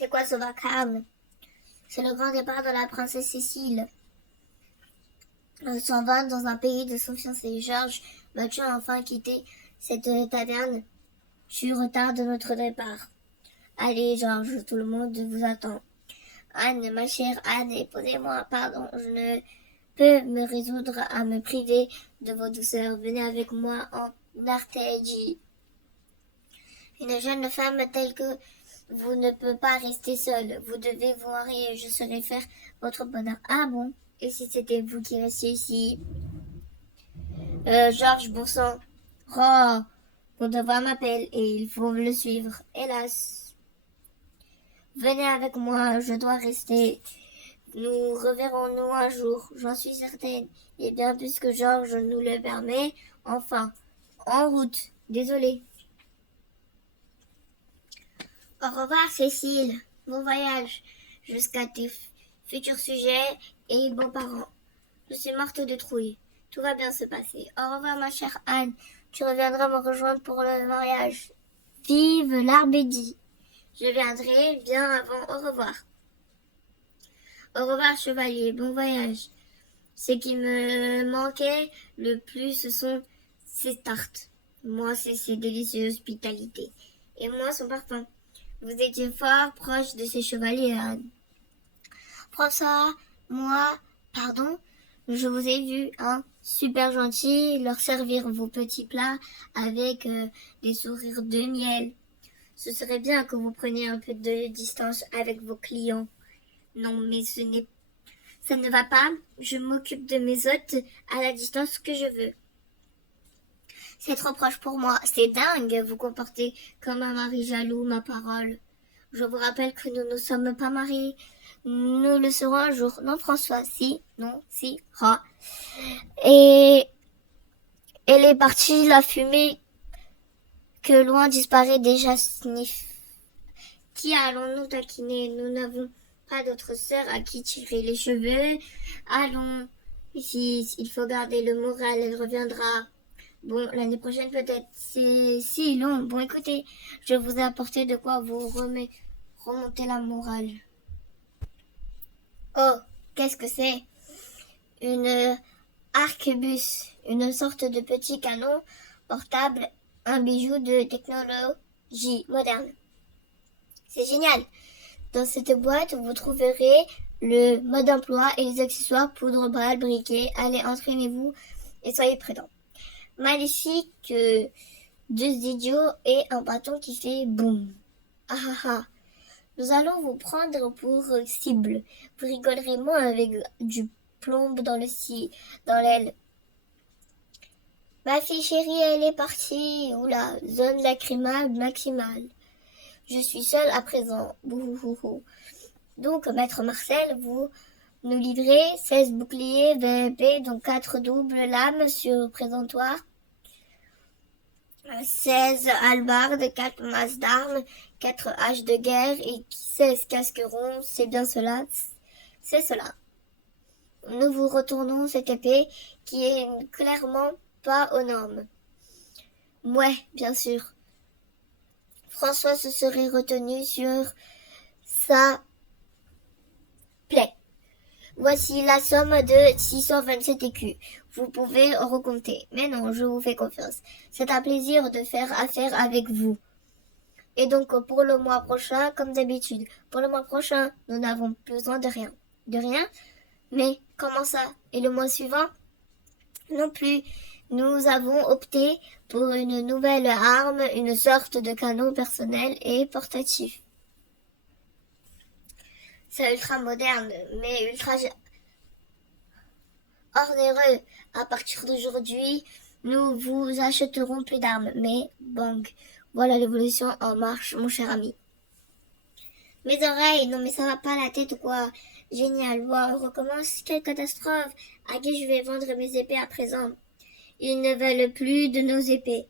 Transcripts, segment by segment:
C'est quoi ce vacarme? C'est le grand départ de la princesse Cécile. S'en va dans un pays de son fiancé. Georges, vas-tu enfin quitter cette taverne? Je suis en retard de notre départ. Allez, Georges, tout le monde vous attend. Anne, ma chère Anne, épousez-moi, pardon, je ne peux me résoudre à me priver de vos douceurs. Venez avec moi en Artégie. Une jeune femme telle que vous ne peut pas rester seule. Vous devez vous marier, je saurai faire votre bonheur. Ah bon? Et si c'était vous qui restiez ici? Georges, bon sang. Oh, mon devoir m'appelle et il faut le suivre. Hélas. Venez avec moi, je dois rester. Nous reverrons-nous un jour, j'en suis certaine. Et bien puisque Georges nous le permet, enfin, en route. Désolé. Au revoir, Cécile. Bon voyage jusqu'à tes futurs sujets et beaux-parents. Je suis morte de trouille. Tout va bien se passer. Au revoir, ma chère Anne. Tu reviendras me rejoindre pour le mariage. Vive l'Arbédie. Je viendrai bien avant. Au revoir. Au revoir, chevalier. Bon voyage. Ce qui me manquait le plus, ce sont ces tartes. Moi, c'est ces délicieuses hospitalités. Et moi, son parfum. Vous étiez fort proche de ces chevaliers, Anne. François, moi, pardon, je vous ai vu, hein, super gentil, leur servir vos petits plats avec des sourires de miel. Ce serait bien que vous preniez un peu de distance avec vos clients. Non, mais ça ne va pas. Je m'occupe de mes hôtes à la distance que je veux. C'est trop proche pour moi. C'est dingue, vous comportez comme un mari jaloux, ma parole. Je vous rappelle que nous ne sommes pas mariés. Nous le serons un jour. Non, François, si, non, si, ra. Et elle est partie, la fumée que loin disparaît déjà sniff. Qui allons-nous taquiner? Nous n'avons pas d'autre sœur à qui tirer les cheveux. Allons, ici, il faut garder le moral, elle reviendra. Bon, l'année prochaine peut-être. C'est si long. Bon, écoutez, je vous ai apporté de quoi vous remonter la morale. Oh, qu'est-ce que c'est? Une arquebus, une sorte de petit canon portable, un bijou de technologie moderne. C'est génial. Dans cette boîte, vous trouverez le mode d'emploi et les accessoires poudre, balles, briquet. Allez, entraînez-vous et soyez prudents. Maléfique, deux idiots et un bâton qui fait boum. Ah ah ah. Nous allons vous prendre pour cible. Vous rigolerez moins avec du plomb dans l'aile. Ma fille chérie, elle est partie. Oula, zone lacrymale maximale. Je suis seule à présent. Bouhouhou. Donc, maître Marcel, vous nous livrez 16 boucliers VP, donc 4 doubles lames sur présentoir, 16 hallebardes, 4 masses d'armes, 4 haches de guerre et 16 casques ronds. C'est bien cela. C'est cela. Nous vous retournons cette épée qui est clairement pas aux normes. Ouais, bien sûr. François se serait retenu sur sa plaie. Voici la somme de 627 écus. Vous pouvez recompter. Mais non, je vous fais confiance. C'est un plaisir de faire affaire avec vous. Et donc, pour le mois prochain, comme d'habitude, pour le mois prochain, nous n'avons besoin de rien. De rien? Mais comment ça? Et le mois suivant? Non plus. Nous avons opté pour une nouvelle arme, une sorte de canon personnel et portatif. C'est ultra moderne, mais ultra ordéreux. À partir d'aujourd'hui, nous vous achèterons plus d'armes. Mais, bang, voilà l'évolution en marche, mon cher ami. Mes oreilles, non mais ça va pas la tête ou quoi? Génial, wow, on recommence, quelle catastrophe! À qui je vais vendre mes épées à présent? Ils ne veulent plus de nos épées.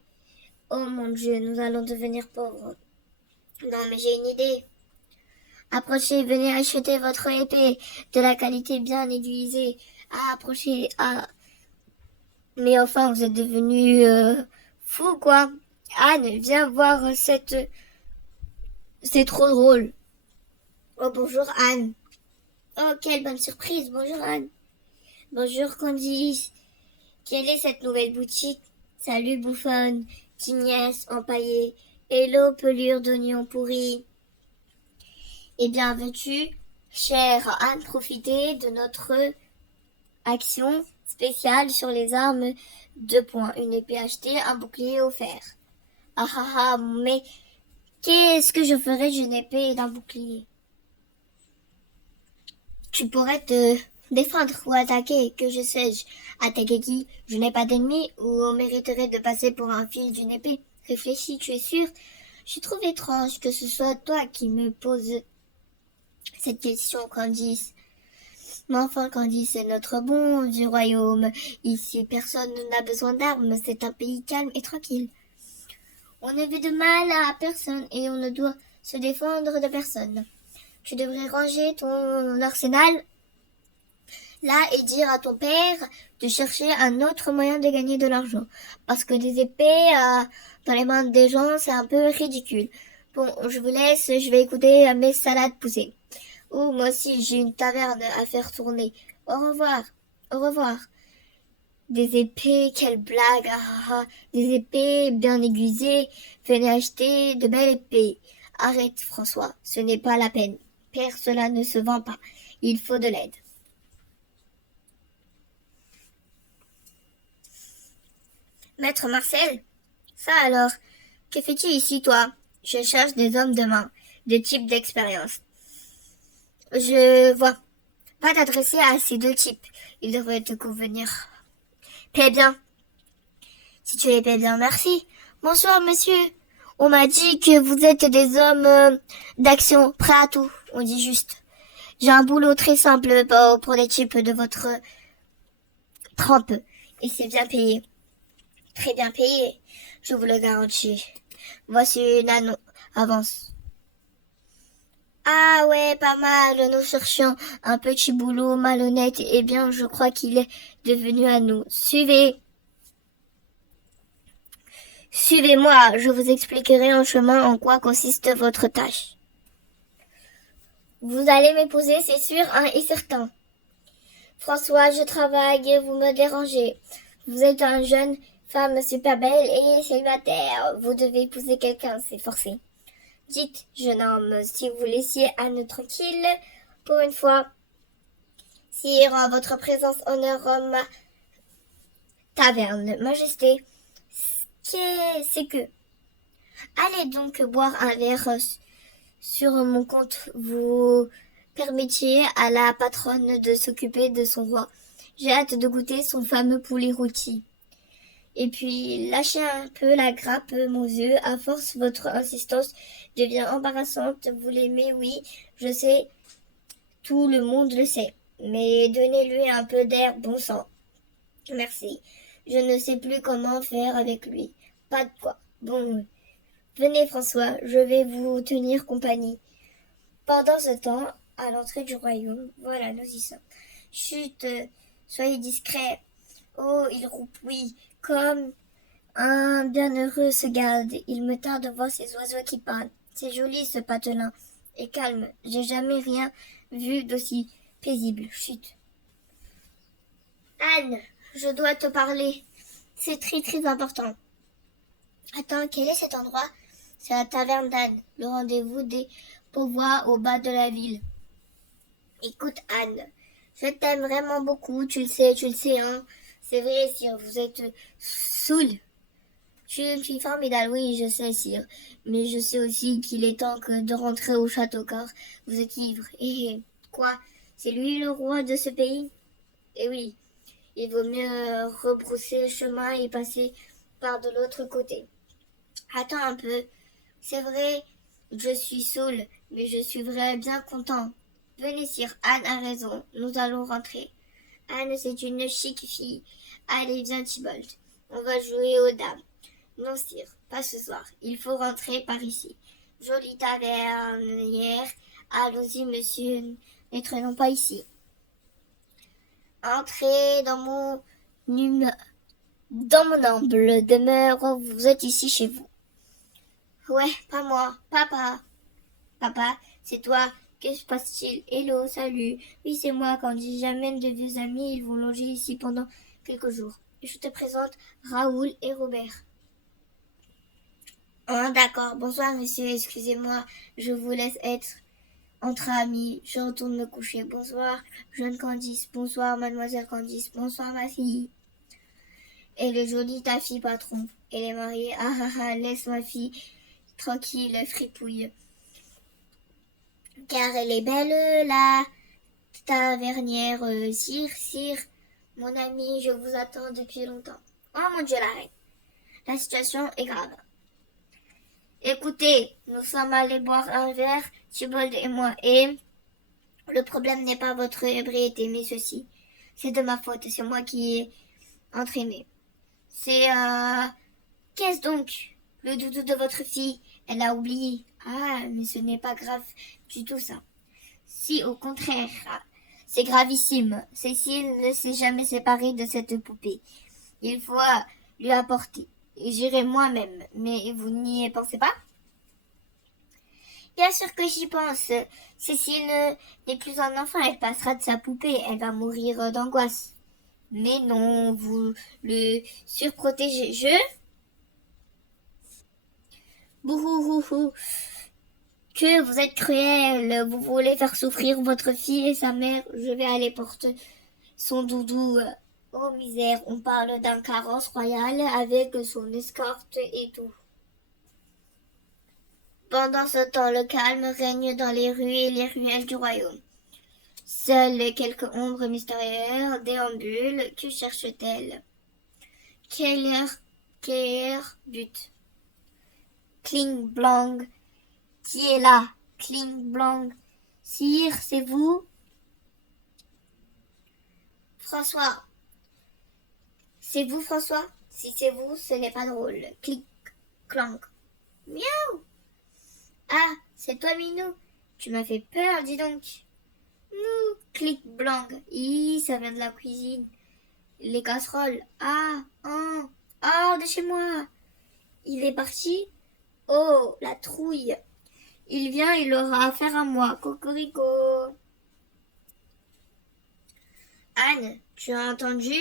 Oh mon Dieu, nous allons devenir pauvres. Non mais j'ai une idée. Approchez, venez acheter votre épée de la qualité bien aiguisée. Ah, approchez, ah. Mais enfin, vous êtes devenu fou, quoi. Anne, viens voir cette... C'est trop drôle. Oh, bonjour Anne. Oh, quelle bonne surprise. Bonjour Anne. Bonjour Candice. Quelle est cette nouvelle boutique? Salut bouffonne, tignesse empaillée. Hello pelure d'oignon pourri. Eh bien, veux-tu, chère Anne, profiter de notre action spéciale sur les armes 2 points. Une épée achetée, un bouclier offert. Ah ah ah, mais qu'est-ce que je ferais d'une épée et d'un bouclier? Tu pourrais te défendre ou attaquer, que je sais-je. Attaquer qui? Je n'ai pas d'ennemi ou on mériterait de passer pour un fil d'une épée? Réfléchis, tu es sûr? Je trouve étrange que ce soit toi qui me poses cette question, Candice. Mais enfin, Candice est notre bon du royaume. Ici, personne n'a besoin d'armes. C'est un pays calme et tranquille. On ne veut de mal à personne et on ne doit se défendre de personne. Tu devrais ranger ton arsenal là et dire à ton père de chercher un autre moyen de gagner de l'argent. Parce que des épées dans les mains des gens, c'est un peu ridicule. Bon, je vous laisse, je vais écouter mes salades pousser. Oh, moi aussi, j'ai une taverne à faire tourner. Au revoir. Au revoir. Des épées, quelle blague. Ah, ah, ah. Des épées bien aiguisées. Venez acheter de belles épées. Arrête, François, ce n'est pas la peine. Père, cela ne se vend pas. Il faut de l'aide. Maître Marcel? Ça alors, que fais-tu ici, toi? Je cherche des hommes de main, de type d'expérience. Je vois. Pas t'adresser à ces 2 types. Ils devraient te convenir. Paie bien. Si tu les paies bien, merci. Bonsoir, monsieur. On m'a dit que vous êtes des hommes d'action, prêts à tout. On dit juste. J'ai un boulot très simple pour les types de votre trempe. Et c'est bien payé. Très bien payé, je vous le garantis. Voici une avance. Ah ouais, pas mal, nous cherchions un petit boulot malhonnête. Eh bien, je crois qu'il est devenu à nous. Suivez-moi, je vous expliquerai en chemin en quoi consiste votre tâche. Vous allez m'épouser, c'est sûr et certain. François, je travaille, vous me dérangez. Vous êtes une jeune femme super belle et célibataire. Vous devez épouser quelqu'un, c'est forcé. Dites, jeune homme, si vous laissiez Anne tranquille, pour une fois. Sire, votre présence honore ma taverne. Majesté, c'est que... Allez donc boire un verre sur mon compte. Vous permettiez à la patronne de s'occuper de son roi. J'ai hâte de goûter son fameux poulet rôti. Et puis, lâchez un peu la grappe, mon vieux. À force, votre insistance devient embarrassante. Vous l'aimez, oui, je sais. Tout le monde le sait. Mais donnez-lui un peu d'air, bon sang. Merci. Je ne sais plus comment faire avec lui. Pas de quoi. Bon, venez, François, je vais vous tenir compagnie. Pendant ce temps, à l'entrée du royaume, voilà, nous y sommes. Chut, soyez discret. Oh, il roupouille comme un bienheureux se garde. Il me tarde de voir ces oiseaux qui parlent. C'est joli ce patelin. Et calme, j'ai jamais rien vu d'aussi paisible. Chut. Anne, je dois te parler. C'est très très important. Attends, quel est cet endroit? C'est la taverne d'Anne, le rendez-vous des pauvois au bas de la ville. Écoute, Anne, je t'aime vraiment beaucoup, tu le sais, hein. C'est vrai, sire, vous êtes saoul. Je suis une fille formidable, oui, je sais, sire. Mais je sais aussi qu'il est temps de rentrer au château, car vous êtes ivre. Et quoi? C'est lui le roi de ce pays? Eh oui, il vaut mieux rebrousser le chemin et passer par de l'autre côté. Attends un peu. C'est vrai, je suis saoul, mais je suis vraiment bien content. Venez, sire, Anne a raison, nous allons rentrer. Anne, c'est une chic fille. Allez, viens, Thibault. On va jouer aux dames. Non, sire, pas ce soir. Il faut rentrer par ici. Jolie tavernière. Allons-y, monsieur. Ne traînons pas ici. Entrez dans mon humble demeure. Vous êtes ici chez vous. Ouais, pas moi. Papa. Papa, c'est toi Que se passe-t-il? Hello, salut. Oui, c'est moi, Candy. J'amène de vieux amis. Ils vont loger ici pendant quelques jours. Je te présente Raoul et Robert. Ah, d'accord. Bonsoir, monsieur. Excusez-moi. Je vous laisse être entre amis. Je retourne me coucher. Bonsoir, jeune Candice. Bonsoir, mademoiselle Candice. Bonsoir, ma fille. Elle est jolie, ta fille, patron. Elle est mariée. Ah ah ah, laisse ma fille tranquille, fripouille. Car elle est belle, la tavernière. Sire, mon ami, je vous attends depuis longtemps. Oh mon Dieu, la reine. La situation est grave. Écoutez, nous sommes allés boire un verre, Thibault et moi, et le problème n'est pas votre ébriété, mais ceci. C'est de ma faute, c'est moi qui ai entraîné. C'est, qu'est-ce donc? Le doudou de votre fille, elle a oublié. Ah, mais ce n'est pas grave du tout ça. Si, au contraire, c'est gravissime. Cécile ne s'est jamais séparée de cette poupée. Il faut lui apporter. Et j'irai moi-même. Mais vous n'y pensez pas? Bien sûr que j'y pense. Cécile n'est plus un enfant, elle passera de sa poupée, elle va mourir d'angoisse. Mais non, vous le surprotégez. Bouhouhouhou. Que vous êtes cruel, vous voulez faire souffrir votre fille et sa mère. Je vais aller porter son doudou. Oh misère, on parle d'un carrosse royal avec son escorte et tout. Pendant ce temps, le calme règne dans les rues et les ruelles du royaume. Seules quelques ombres mystérieuses déambulent. Que cherche-t-elle? Quelle but? Kling blang. Qui est là? Kling blang. Sire, c'est vous? François. C'est vous, François? Si c'est vous, ce n'est pas drôle. Clic, clank. Miaou. Ah, c'est toi, Minou. Tu m'as fait peur, dis donc. Mou, clic, blanc. Ça vient de la cuisine. Les casseroles. De chez moi. Il est parti? Oh, la trouille. Il vient, il aura affaire à moi. Cocorico. Anne, tu as entendu?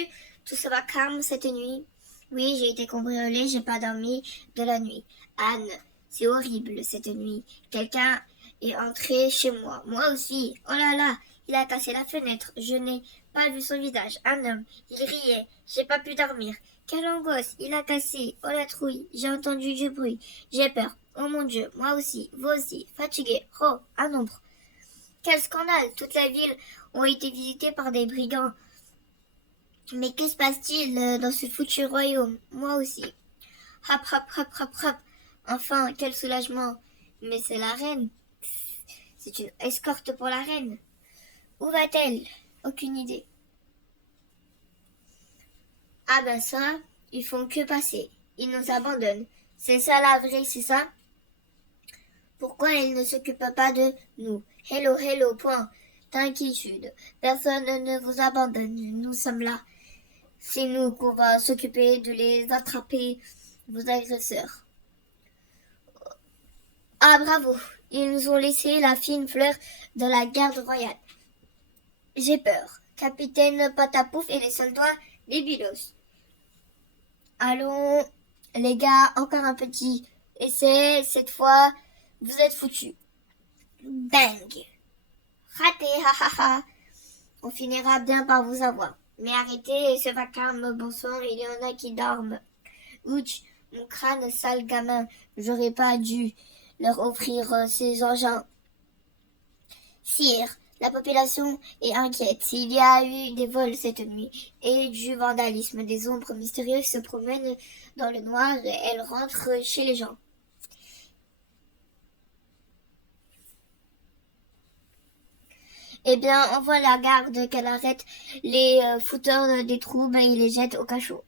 Tout ça va calme cette nuit? Oui, j'ai été cambriolée, j'ai pas dormi de la nuit. Anne, c'est horrible cette nuit. Quelqu'un est entré chez moi. Moi aussi. Oh là là, il a cassé la fenêtre. Je n'ai pas vu son visage. Un homme. Il riait. J'ai pas pu dormir. Quelle angoisse. Il a cassé. Oh la trouille. J'ai entendu du bruit. J'ai peur. Oh mon Dieu. Moi aussi. Vous aussi. Fatigué. Oh, un ombre. Quel scandale. Toute la ville a été visitée par des brigands. Mais que se passe-t-il dans ce foutu royaume? Moi aussi. Hop, hop, hop, hop, hop. Enfin, quel soulagement. Mais c'est la reine. C'est une escorte pour la reine. Où va-t-elle? Aucune idée. Ah ben ça, ils font que passer. Ils nous abandonnent. C'est ça la vraie, c'est ça? Pourquoi ils ne s'occupent pas de nous? Hello, hello, point d'inquiétude. Personne ne vous abandonne. Nous sommes là. C'est nous qu'on va s'occuper de les attraper, vos agresseurs. Ah bravo, ils nous ont laissé la fine fleur de la garde royale. J'ai peur. Capitaine Patapouf et les soldats Bébilos. Allons, les gars, encore un petit essai. Cette fois, vous êtes foutus. Bang. Raté, ha ha ha. On finira bien par vous avoir. Mais arrêtez ce vacarme, bon sang, il y en a qui dorment. Ouch, mon crâne sale gamin, j'aurais pas dû leur offrir ces engins. Sire, la population est inquiète. Il y a eu des vols cette nuit et du vandalisme. Des ombres mystérieuses se promènent dans le noir et elles rentrent chez les gens. Eh bien, envoie la garde qu'elle arrête les fouteurs des troubles et les jette au cachot.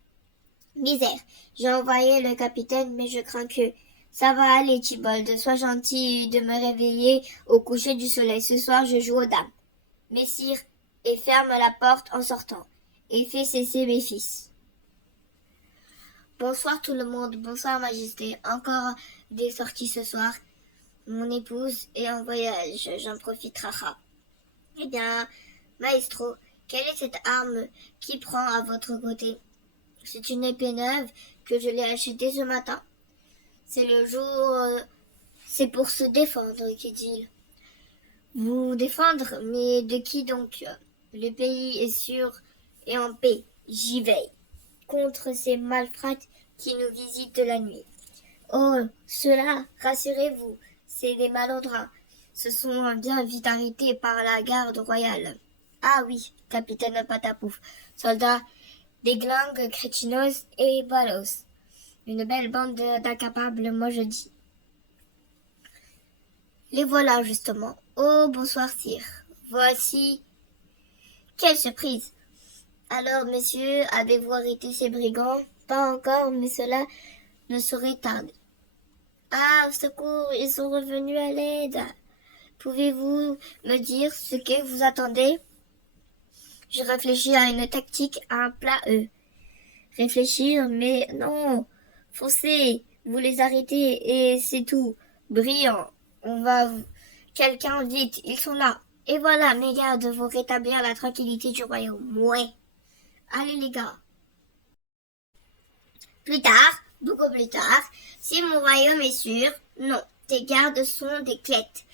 Misère, j'ai envoyé le capitaine, mais je crains que... Ça va aller, Thibault, sois gentil de me réveiller au coucher du soleil. Ce soir, je joue aux dames. Messire, et ferme la porte en sortant, et fais cesser mes fils. Bonsoir tout le monde, bonsoir Majesté. Encore des sorties ce soir. mon épouse est en voyage, j'en profiterai. Eh bien, maestro, quelle est cette arme qui prend à votre côté? C'est une épée neuve que je l'ai achetée ce matin. C'est le jour, c'est pour se défendre, dit-il. Vous défendre, mais de qui donc? Le pays est sûr et en paix. J'y veille. Contre ces malfrats qui nous visitent la nuit. Oh, cela, rassurez-vous, c'est des malandrins. Ce sont bien vite arrêtés par la garde royale. Ah oui, capitaine Patapouf, soldats déglingues, crétinos et balos. Une belle bande d'incapables, moi je dis. Les voilà justement. Oh, bonsoir, sire. Voici. Quelle surprise! Alors, messieurs, avez-vous arrêté ces brigands? Pas encore, mais cela ne saurait tarder. Ah, au secours, ils sont revenus à l'aide. Pouvez-vous me dire ce que vous attendez? Je réfléchis à une tactique, à un plat E. Réfléchir, mais non. Foncez, vous les arrêtez et c'est tout. Brillant. On va... Quelqu'un, vite, ils sont là. Et voilà, mes gardes vont rétablir la tranquillité du royaume. Ouais. Allez les gars. Plus tard, beaucoup plus tard, si mon royaume est sûr, non, tes gardes sont des clettes.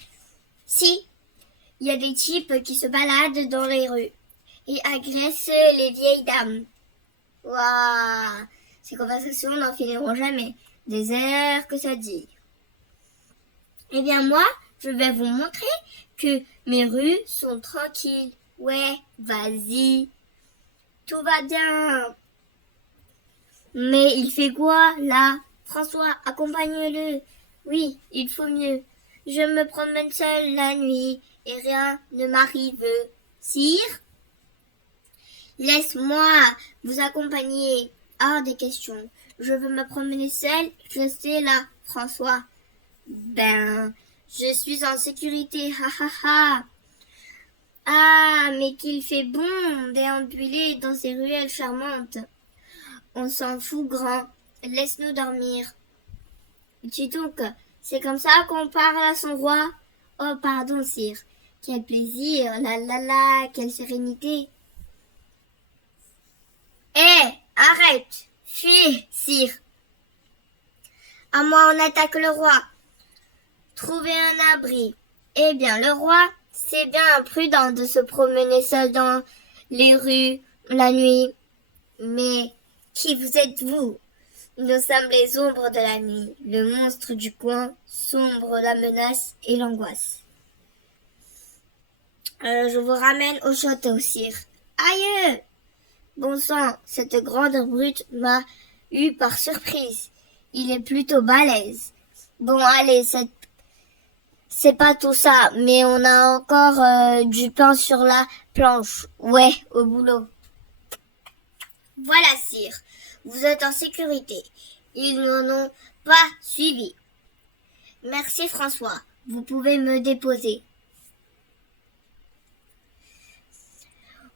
Si, il y a des types qui se baladent dans les rues et agressent les vieilles dames. Waouh, ces conversations n'en finiront jamais. Des airs que ça dit. Eh bien moi, je vais vous montrer que mes rues sont tranquilles. Ouais, vas-y. Tout va bien. Mais il fait quoi, là? François, accompagne-le. Oui, il faut mieux. Je me promène seule la nuit et rien ne m'arrive. Sire? Laisse-moi vous accompagner. Hors des questions. Je veux me promener seule, restez là, François. Ben, je suis en sécurité, ha ha ha. Ah, mais qu'il fait bon déambuler dans ces ruelles charmantes. On s'en fout grand. Laisse-nous dormir. Dis donc, c'est comme ça qu'on parle à son roi? Oh, pardon, sire. Quel plaisir, la, quelle sérénité. Hé, arrête. Fuis, sire. À moi, on attaque le roi. Trouvez un abri. Eh bien, le roi, c'est bien imprudent de se promener seul dans les rues la nuit. Mais qui vous êtes-vous? Nous sommes les ombres de la nuit, le monstre du coin, sombre la menace et l'angoisse. Je vous ramène au château, sire. Aïe! Bon sang, cette grande brute m'a eu par surprise. Il est plutôt balèze. Bon, allez, c'est pas tout ça, mais on a encore du pain sur la planche. Ouais, au boulot. Voilà, sire, vous êtes en sécurité. Ils n'en ont pas suivi. Merci, François. Vous pouvez me déposer.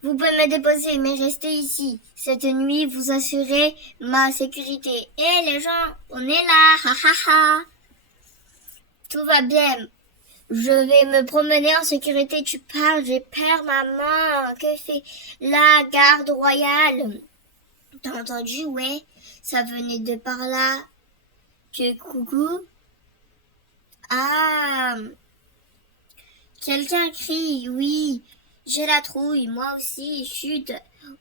Vous pouvez me déposer, mais restez ici. Cette nuit, vous assurez ma sécurité. Et les gens, on est là, ha ha ha. Tout va bien. Je vais me promener en sécurité. Tu parles, j'ai peur, maman. Que fait la garde royale? T'as entendu? Ouais, ça venait de par là. Que coucou? Ah, quelqu'un crie, oui. J'ai la trouille, moi aussi, chut,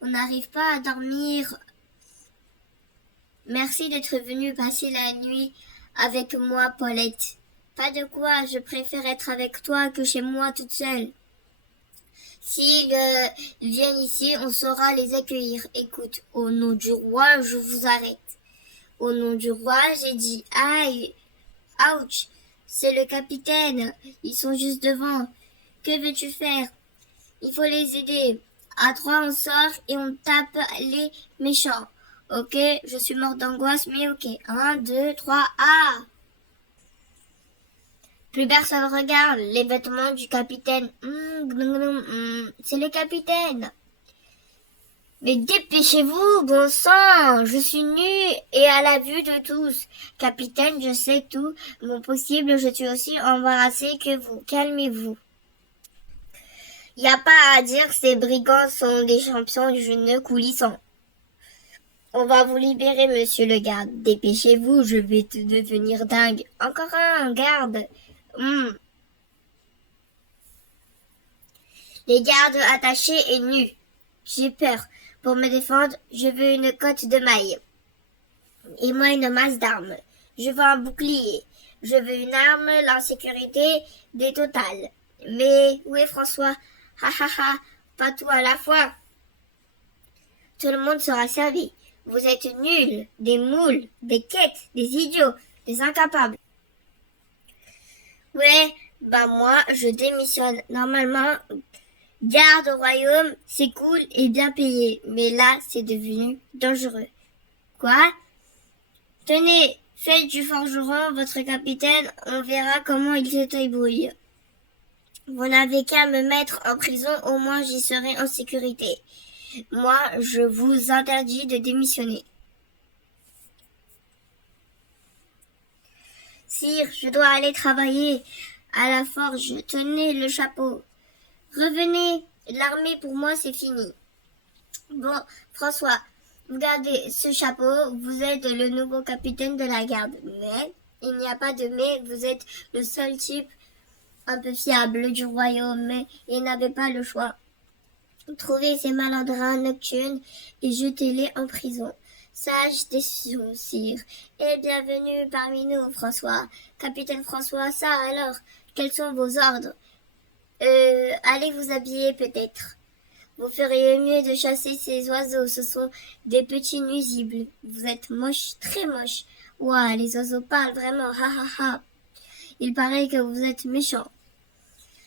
on n'arrive pas à dormir. Merci d'être venue passer la nuit avec moi, Paulette. Pas de quoi, je préfère être avec toi que chez moi toute seule. S'ils viennent ici, on saura les accueillir. Écoute, au nom du roi, je vous arrête. Au nom du roi, j'ai dit, aïe, ouch, c'est le capitaine, ils sont juste devant. Que veux-tu faire? Il faut les aider. À 3, on sort et on tape les méchants. Ok, je suis morte d'angoisse, mais ok. 1, 2, 3, ah! Plus personne regarde les vêtements du capitaine. C'est le capitaine. Mais dépêchez-vous, bon sang, je suis nue et à la vue de tous. Capitaine, je sais tout mon possible, je suis aussi embarrassée que vous. Calmez-vous. Y a pas à dire, ces brigands sont des champions du jeu coulissant. On va vous libérer, monsieur le garde. Dépêchez-vous, je vais te devenir dingue. Encore un, garde. Les gardes attachés et nus. J'ai peur. Pour me défendre, je veux une cotte de mailles. Et moi une masse d'armes. Je veux un bouclier. Je veux une arme, l'insécurité des totales. Mais où est François? Ha ha ha, pas tout à la fois. Tout le monde sera servi. Vous êtes nuls, des moules, des quêtes, des idiots, des incapables. Ouais, bah moi, je démissionne. Normalement, garde au royaume, c'est cool et bien payé. Mais là, c'est devenu dangereux. Quoi? Tenez, faites du forgeron votre capitaine, on verra comment il se débrouille. Vous n'avez qu'à me mettre en prison, au moins j'y serai en sécurité. Moi, je vous interdis de démissionner. Sire, je dois aller travailler à la forge. Tenez le chapeau. Revenez, l'armée pour moi c'est fini. Bon, François, vous gardez ce chapeau, vous êtes le nouveau capitaine de la garde. Mais, il n'y a pas de mais, vous êtes le seul type un peu fiable du royaume, mais il n'avait pas le choix. Trouvez ces malandrins nocturnes et jetez-les en prison. Sage décision, sire. Et bienvenue parmi nous, François. Capitaine François, ça alors, quels sont vos ordres? Allez vous habiller peut-être. Vous feriez mieux de chasser ces oiseaux, ce sont des petits nuisibles. Vous êtes moche, très moche. Ouah, les oiseaux parlent vraiment, ha ha ha. Il paraît que vous êtes méchant.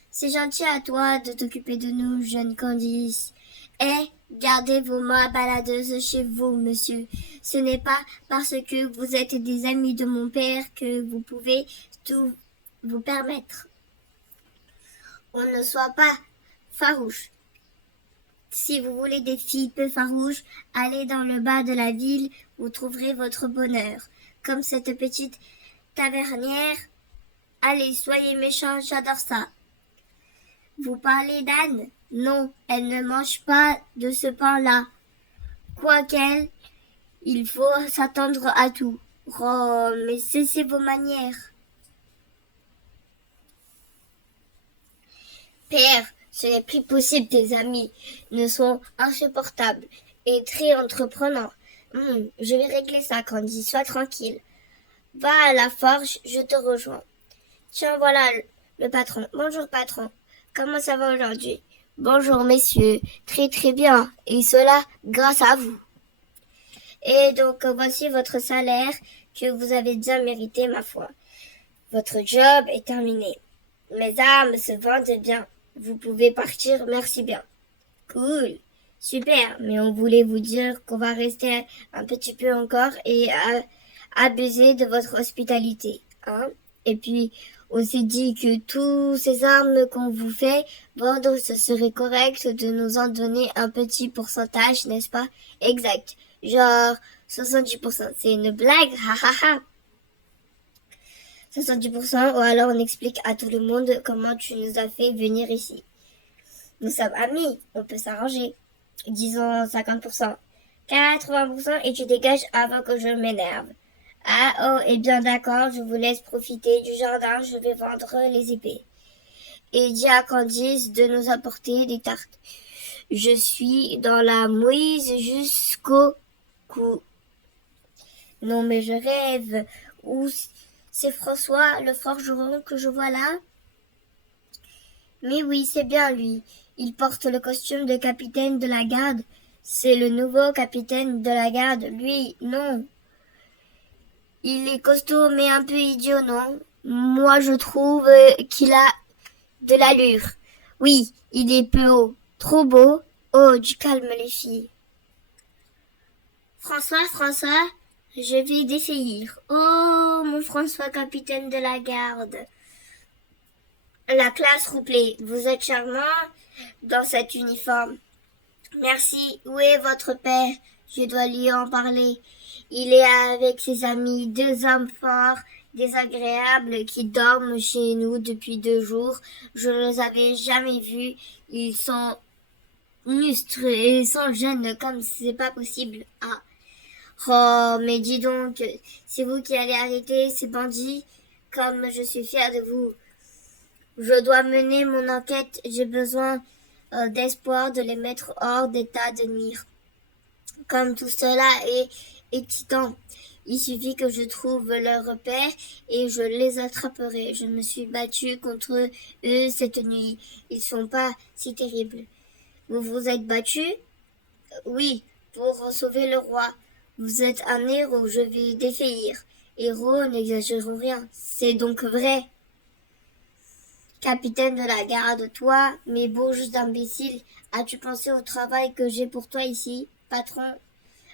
C'est gentil à toi de t'occuper de nous, jeune Candice. Eh, gardez vos mains baladeuses chez vous, monsieur. Ce n'est pas parce que vous êtes des amis de mon père que vous pouvez tout vous permettre. On ne soit pas farouche. Si vous voulez des filles peu farouches, allez dans le bas de la ville, vous trouverez votre bonheur. Comme cette petite tavernière. Allez, soyez méchants, j'adore ça. Vous parlez d'Anne? Non, elle ne mange pas de ce pain-là. Quoiqu'elle, il faut s'attendre à tout. Oh, mais cessez vos manières. Père, ce n'est plus possible, tes amis ne sont insupportables et très entreprenants. Je vais régler ça, Candy, sois tranquille. Va à la forge, je te rejoins. Tiens, voilà le patron. Bonjour, patron. Comment ça va aujourd'hui? Bonjour, messieurs. Très très bien. Et cela grâce à vous. Et donc, voici votre salaire que vous avez bien mérité, ma foi. Votre job est terminé. Mes armes se vendent bien. Vous pouvez partir, merci bien. Cool. Super. Mais on voulait vous dire qu'on va rester un petit peu encore et abuser de votre hospitalité. Hein? Et puis, on s'est dit que tous ces armes qu'on vous fait vendre, ce serait correct de nous en donner un petit pourcentage, n'est-ce pas? Exact. Genre 70%. C'est une blague, ha ha ha. 70%, ou alors on explique à tout le monde comment tu nous as fait venir ici. Nous sommes amis, on peut s'arranger. Disons 50%. 80% et tu dégages avant que je m'énerve. Ah oh, eh bien d'accord, je vous laisse profiter du jardin, je vais vendre les épées. Et dis à Candice de nous apporter des tartes. Je suis dans la mouise jusqu'au cou. Non mais je rêve. Où c'est François, le forgeron que je vois là? Mais oui, c'est bien lui. Il porte le costume de capitaine de la garde. C'est le nouveau capitaine de la garde. Lui, non. Il est costaud mais un peu idiot, non? Moi, je trouve qu'il a de l'allure. Oui, il est peu haut. Trop beau. Oh, du calme, les filles. François, François, je vais défaillir. Oh, mon François, capitaine de la garde. La classe rouplée. Vous êtes charmant dans cet uniforme. Merci. Où est votre père? Je dois lui en parler. Il est avec ses amis, deux hommes forts, désagréables, qui dorment chez nous depuis 2 jours. Je ne les avais jamais vus. Ils sont lustres et ils sont jeunes comme c'est pas possible. Ah. Oh, mais dis donc, c'est vous qui allez arrêter ces bandits? Comme je suis fière de vous. Je dois mener mon enquête. J'ai besoin d'espoir de les mettre hors d'état de nuire. Comme tout cela est excitant, il suffit que je trouve leur repère et je les attraperai. Je me suis battue contre eux cette nuit. Ils sont pas si terribles. Vous vous êtes battu? Oui, pour sauver le roi. Vous êtes un héros, je vais défaillir. Héros, n'exagérons rien. C'est donc vrai. Capitaine de la garde, toi, mes bourges d'imbéciles, as-tu pensé au travail que j'ai pour toi ici, patron?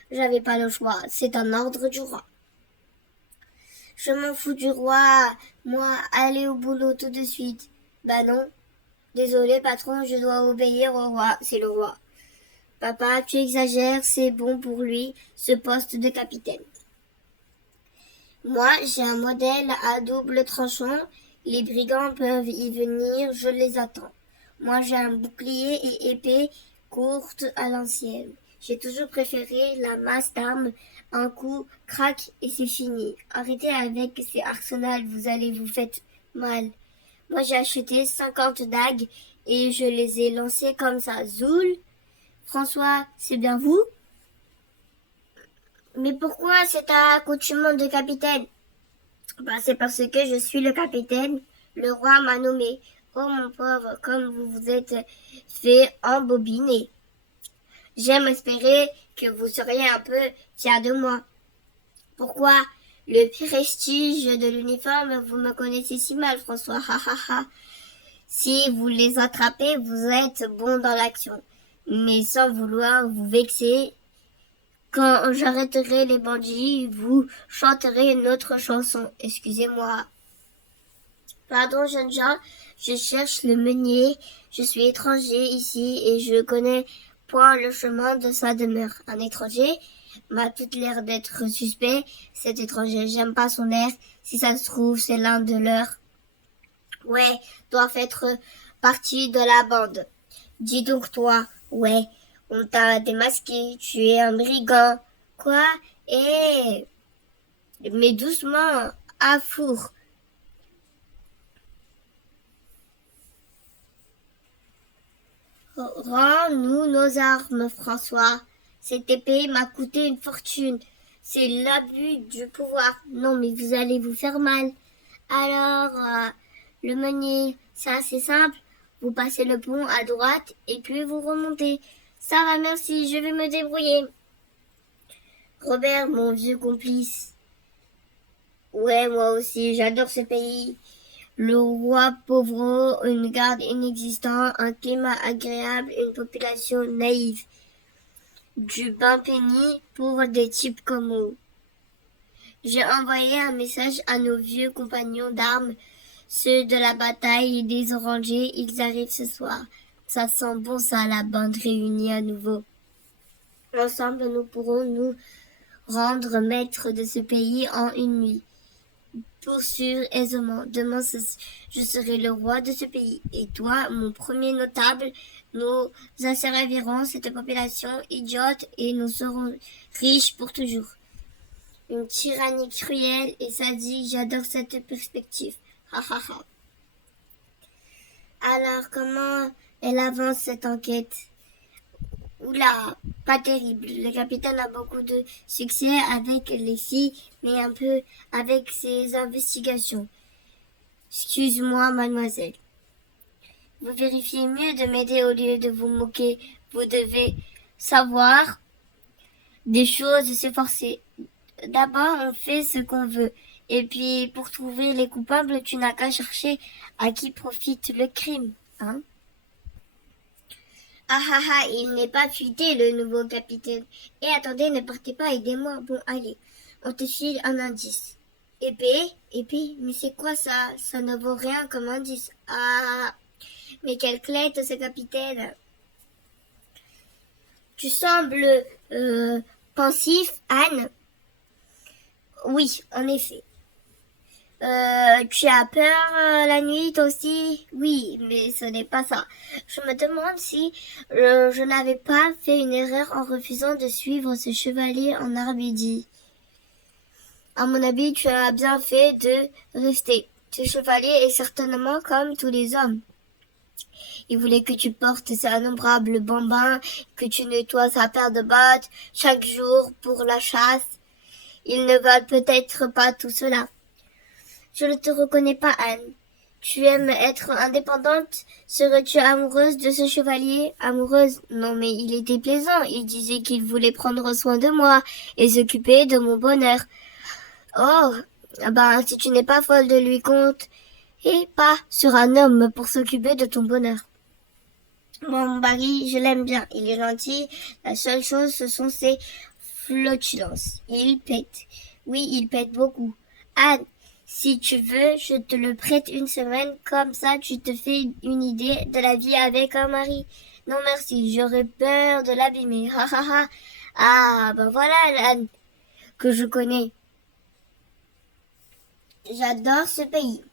J'avais pas le choix, c'est un ordre du roi. Je m'en fous du roi, moi, allez au boulot tout de suite. Bah non. Désolé, patron, je dois obéir au roi, c'est le roi. Papa, tu exagères, c'est bon pour lui, ce poste de capitaine. Moi, j'ai un modèle à double tranchant. Les brigands peuvent y venir, je les attends. Moi, j'ai un bouclier et épée courte à l'ancienne. J'ai toujours préféré la masse d'armes. Un coup, crac, et c'est fini. Arrêtez avec ces arsenals, vous allez vous faire mal. Moi, j'ai acheté 50 dagues et je les ai lancées comme ça. Zoul, François, c'est bien vous? Mais pourquoi cet accoutrement de capitaine? Bah, c'est parce que je suis le capitaine. Le roi m'a nommé. Oh mon pauvre, comme vous vous êtes fait embobiner. J'aime espérer que vous seriez un peu fier de moi. Pourquoi? Le prestige de l'uniforme, vous me connaissez si mal, François. Ha ha ha. Si vous les attrapez, vous êtes bon dans l'action. Mais sans vouloir vous vexer, quand j'arrêterai les bandits, vous chanterez une autre chanson. Excusez-moi. Pardon, jeunes gens, je cherche le meunier. Je suis étranger ici et je connais point le chemin de sa demeure. Un étranger m'a tout l'air d'être suspect. Cet étranger, j'aime pas son air. Si ça se trouve, c'est l'un de leurs. Ouais, doit être partie de la bande. Dis donc toi, ouais, on t'a démasqué, tu es un brigand. Quoi? Eh, mais doucement, à four. Rends-nous nos armes, François. Cette épée m'a coûté une fortune. C'est l'abus du pouvoir. Non, mais vous allez vous faire mal. Alors, le meunier, c'est assez simple. Vous passez le pont à droite et puis vous remontez. Ça va, merci, je vais me débrouiller. Robert, mon vieux complice. Ouais, moi aussi, j'adore ce pays. Le roi pauvre, une garde inexistante, un climat agréable, une population naïve. Du pain béni pour des types comme nous. J'ai envoyé un message à nos vieux compagnons d'armes, ceux de la bataille des orangers, ils arrivent ce soir. Ça sent bon ça, la bande réunie à nouveau. Ensemble, nous pourrons nous rendre maîtres de ce pays en une nuit. Pour sûr, aisément. Demain, je serai le roi de ce pays. Et toi, mon premier notable, nous asservirons cette population idiote et nous serons riches pour toujours. Une tyrannie cruelle et sadique, j'adore cette perspective. Ha ha ha. Alors, comment elle avance cette enquête? Oula, pas terrible. Le capitaine a beaucoup de succès avec les filles, mais un peu avec ses investigations. Excuse-moi, mademoiselle. Vous vérifiez mieux de m'aider au lieu de vous moquer. Vous devez savoir des choses, s'efforcer. D'abord, on fait ce qu'on veut. Et puis, pour trouver les coupables, tu n'as qu'à chercher à qui profite le crime, hein? Ah ah ah, il n'est pas fuité, le nouveau capitaine. Et attendez, ne partez pas, aidez-moi. Bon, allez, on te file un indice. Épée? Épée? Mais c'est quoi ça? Ça ne vaut rien comme indice. Ah, mais quelle clé ce capitaine! Tu sembles pensif, Anne. Oui, en effet. Tu as peur la nuit toi aussi? Oui, mais ce n'est pas ça. Je me demande si je n'avais pas fait une erreur en refusant de suivre ce chevalier en Armédie. À mon avis, tu as bien fait de rester. Ce chevalier est certainement comme tous les hommes. Il voulait que tu portes ses innombrables bambins, que tu nettoies sa paire de bottes chaque jour pour la chasse. Ils ne veulent peut-être pas tout cela. Je ne te reconnais pas, Anne. Tu aimes être indépendante? Serais-tu amoureuse de ce chevalier? Amoureuse? Non, mais il était plaisant. Il disait qu'il voulait prendre soin de moi et s'occuper de mon bonheur. Oh, ben, si tu n'es pas folle de lui, compte et pas sur un homme pour s'occuper de ton bonheur. Mon mari, je l'aime bien. Il est gentil. La seule chose, ce sont ses flatulences. Il pète. Oui, il pète beaucoup. Anne, si tu veux, je te le prête une semaine. Comme ça, tu te fais une idée de la vie avec un mari. Non, merci. J'aurais peur de l'abîmer. Ha, ha, ha. Ah, ben voilà, Anne, que je connais. J'adore ce pays.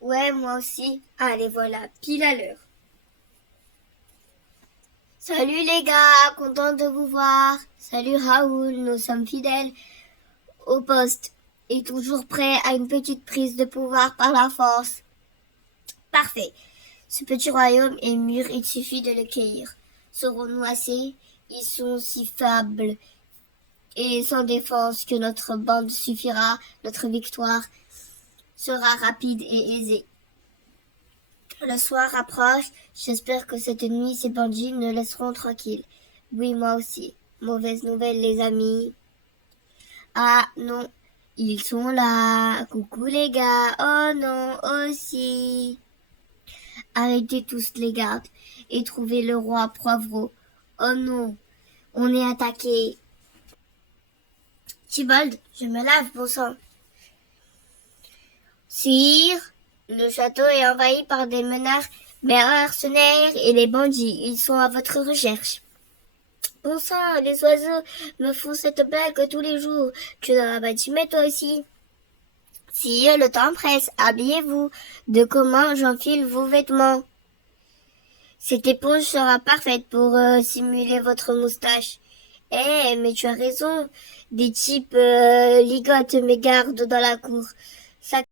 Ouais, moi aussi. Allez, voilà, pile à l'heure. Salut les gars, content de vous voir. Salut Raoul, nous sommes fidèles au poste et toujours prêts à une petite prise de pouvoir par la force. Parfait. Ce petit royaume est mûr, il suffit de le cueillir. Serons-nous assez? Ils sont si faibles et sans défense que notre bande suffira, notre victoire sera rapide et aisée. Le soir approche, j'espère que cette nuit ces bandits ne laisseront tranquille. Oui, moi aussi. Mauvaise nouvelle, les amis. Ah non, ils sont là. Coucou les gars. Oh non, aussi. Arrêtez tous les gardes et trouvez le roi Poivreau. Oh non, on est attaqué. Thibauld, je me lave, bon sang. Sire, le château est envahi par des mercenaires et les bandits. Ils sont à votre recherche. Bon sang, les oiseaux me font cette blague tous les jours. Tu dois bâtiment toi aussi. Sire, le temps presse. Habillez-vous. De comment j'enfile vos vêtements. Cette éponge sera parfaite pour simuler votre moustache. Eh, mais tu as raison. Des types ligotent mes gardes dans la cour. Ça...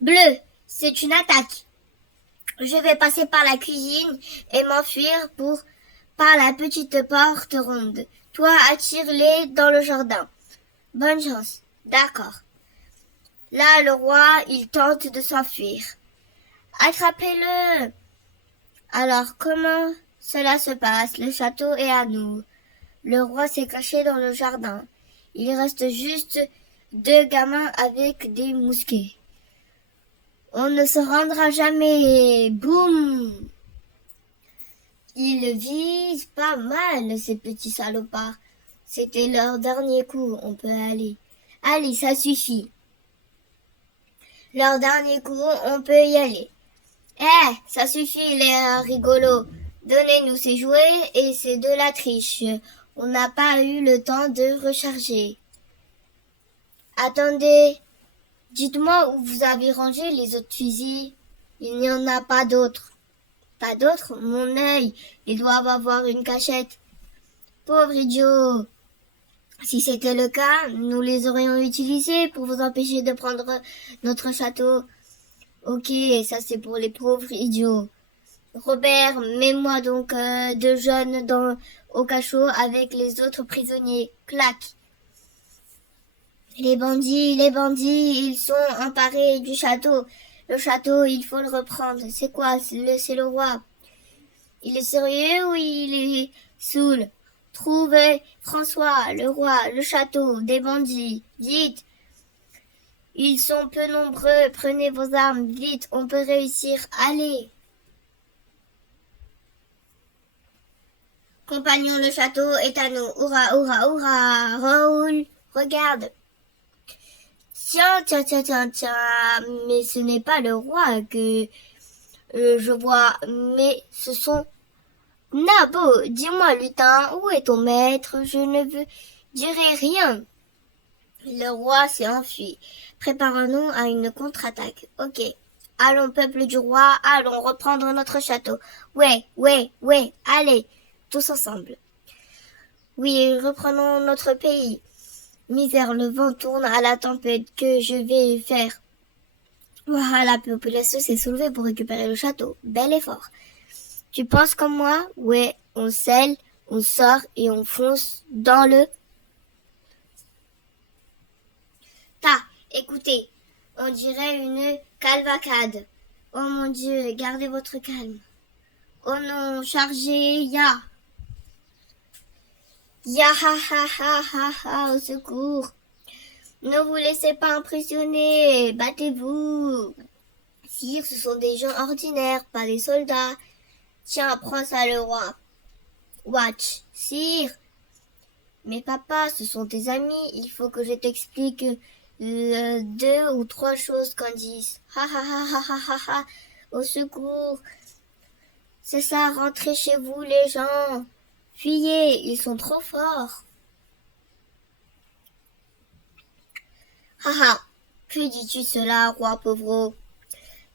Bleu, c'est une attaque. Je vais passer par la cuisine et m'enfuir par la petite porte ronde. Toi, attire-les dans le jardin. Bonne chance. D'accord. Là, le roi, il tente de s'enfuir. Attrapez-le. Alors, comment cela se passe? Le château est à nous. Le roi s'est caché dans le jardin. Il reste juste 2 gamins avec des mousquets. On ne se rendra jamais. Boum! Ils visent pas mal, ces petits salopards. C'était leur dernier coup, on peut aller. Allez, ça suffit. Leur dernier coup, on peut y aller. Eh, ça suffit, les rigolos. Donnez-nous ces jouets et c'est de la triche. On n'a pas eu le temps de recharger. Attendez, dites-moi où vous avez rangé les autres fusils. Il n'y en a pas d'autres. Pas d'autres? Mon œil, ils doivent avoir une cachette. Pauvre idiot. Si c'était le cas, nous les aurions utilisés pour vous empêcher de prendre notre château. Ok, ça c'est pour les pauvres idiots. Robert, mets-moi donc 2 jeunes au cachot avec les autres prisonniers. Clac. Les bandits, ils sont emparés du château. Le château, il faut le reprendre. C'est quoi? C'est le roi. Il est sérieux ou il est saoul? Trouvez François, le roi, le château, des bandits. Vite. Ils sont peu nombreux. Prenez vos armes. Vite, on peut réussir. Allez. Compagnon, le château est à nous. Hurrah, hurrah, hurrah. Raoul, regarde. Tiens, mais ce n'est pas le roi que je vois, mais ce sont Nabo, dis-moi, lutin, où est ton maître? Je ne veux dirai rien. Le roi s'est enfui. Préparons-nous à une contre-attaque. Ok. Allons, peuple du roi, allons reprendre notre château. Ouais, ouais, ouais, allez, tous ensemble. Oui, reprenons notre pays. Misère, le vent tourne à la tempête, que je vais faire? Ouah, la population s'est soulevée pour récupérer le château. Bel effort. Tu penses comme moi? Ouais, on scelle, on sort et on fonce dans le tas. Écoutez, on dirait une cavalcade. Oh mon Dieu, gardez votre calme. Oh non, chargez, ya. Ya ha ha ha ha ha, au secours. Ne vous laissez pas impressionner, battez-vous. Sire, ce sont des gens ordinaires, pas des soldats. Tiens, prends ça le roi. Watch, sire. Mais papa, ce sont tes amis, il faut que je t'explique deux ou trois choses, Candice. Ha ha ha ha ha ha ha. Au secours. C'est ça, rentrez chez vous les gens. Fuyez, ils sont trop forts. Ha ha. Que dis-tu cela, roi pauvreau?